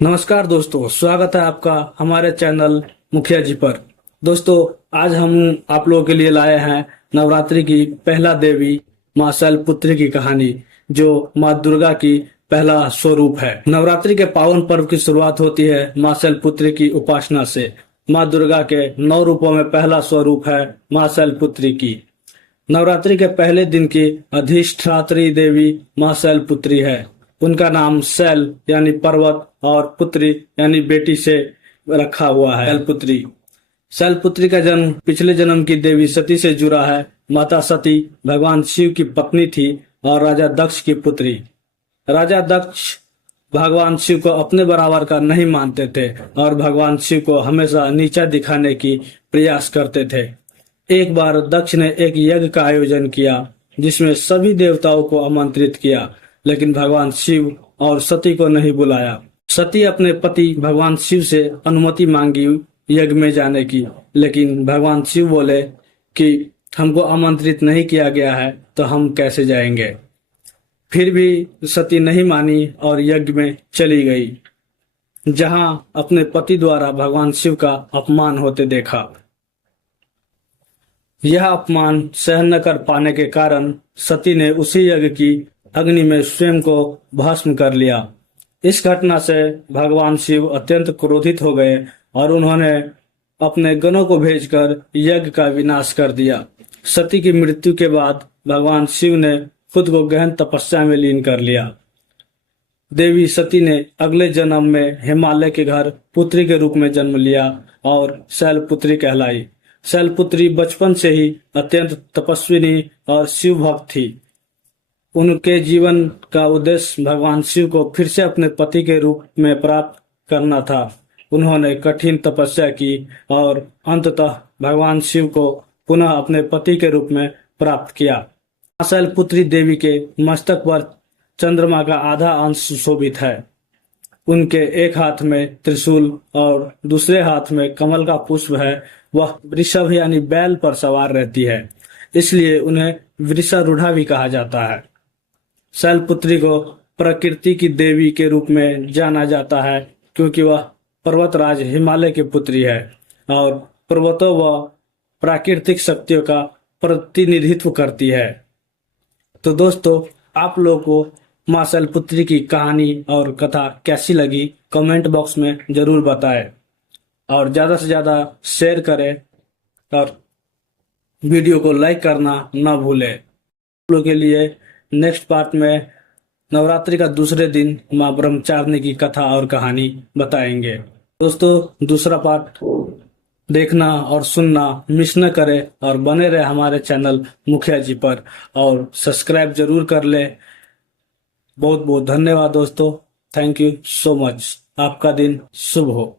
नमस्कार दोस्तों, स्वागत है आपका हमारे चैनल मुखिया जी पर। दोस्तों, आज हम आप लोगों के लिए लाए हैं नवरात्रि की पहला देवी मां शैलपुत्री की कहानी, जो मां दुर्गा की पहला स्वरूप है। नवरात्रि के पावन पर्व की शुरुआत होती है मां शैलपुत्री की उपासना से। मां दुर्गा के 9 रूपों में पहला स्वरूप है मां शैलपुत्री की। नवरात्रि के पहले दिन की अधिष्ठात्री देवी मां शैलपुत्री है। उनका नाम शैल यानी पर्वत और पुत्री यानी बेटी से रखा हुआ है, शैलपुत्री। शैलपुत्री का जन्म पिछले जन्म की देवी सती से जुड़ा है। माता सती भगवान शिव की पत्नी थी और राजा दक्ष की पुत्री। राजा दक्ष भगवान शिव को अपने बराबर का नहीं मानते थे और भगवान शिव को हमेशा नीचा दिखाने की प्रयास करते थे। एक बार दक्ष ने एक यज्ञ का आयोजन किया जिसमें सभी देवताओं को आमंत्रित किया, लेकिन भगवान शिव और सती को नहीं बुलाया। सती अपने पति भगवान शिव से अनुमति मांगी यज्ञ में जाने की, लेकिन भगवान शिव बोले कि हमको आमंत्रित नहीं किया गया है तो हम कैसे जाएंगे। फिर भी सती नहीं मानी और यज्ञ में चली गई, जहां अपने पति द्वारा भगवान शिव का अपमान होते देखा। यह अपमान सहन न कर पाने के कारण सती ने उसी यज्ञ की अग्नि में स्वयं को भस्म कर लिया। इस घटना से भगवान शिव अत्यंत क्रोधित हो गए और उन्होंने अपने गणों को भेजकर यज्ञ का विनाश कर दिया। सती की मृत्यु के बाद भगवान शिव ने खुद को गहन तपस्या में लीन कर लिया। देवी सती ने अगले जन्म में हिमालय के घर पुत्री के रूप में जन्म लिया और शैलपुत्री कहलाई। शैलपुत्री बचपन से ही अत्यंत तपस्विनी और शिव भक्त थी। उनके जीवन का उद्देश्य भगवान शिव को फिर से अपने पति के रूप में प्राप्त करना था। उन्होंने कठिन तपस्या की और अंततः भगवान शिव को पुनः अपने पति के रूप में प्राप्त किया। शैलपुत्री देवी के मस्तक पर चंद्रमा का आधा अंश सुशोभित है। उनके एक हाथ में त्रिशूल और दूसरे हाथ में कमल का पुष्प है। वह वृषभ यानी बैल पर सवार रहती है, इसलिए उन्हें वृषारूढ़ा भी कहा जाता है। शैलपुत्री को प्रकृति की देवी के रूप में जाना जाता है, क्योंकि वह पर्वतराज हिमालय की पुत्री है और पर्वतों व प्राकृतिक शक्तियों का प्रतिनिधित्व करती है। तो दोस्तों, आप लोगों को मां शैलपुत्री की कहानी और कथा कैसी लगी, कमेंट बॉक्स में जरूर बताएं और ज्यादा से ज्यादा शेयर करें और वीडियो को लाइक करना ना भूलें। आप लोगों के लिए नेक्स्ट पार्ट में नवरात्रि का दूसरे दिन मां ब्रह्मचारिणी की कथा और कहानी बताएंगे। दोस्तों, दूसरा पार्ट देखना और सुनना मिस न करें और बने रहे हमारे चैनल मुखिया जी पर और सब्सक्राइब जरूर कर ले। बहुत बहुत धन्यवाद दोस्तों। Thank you so much. आपका दिन शुभ हो।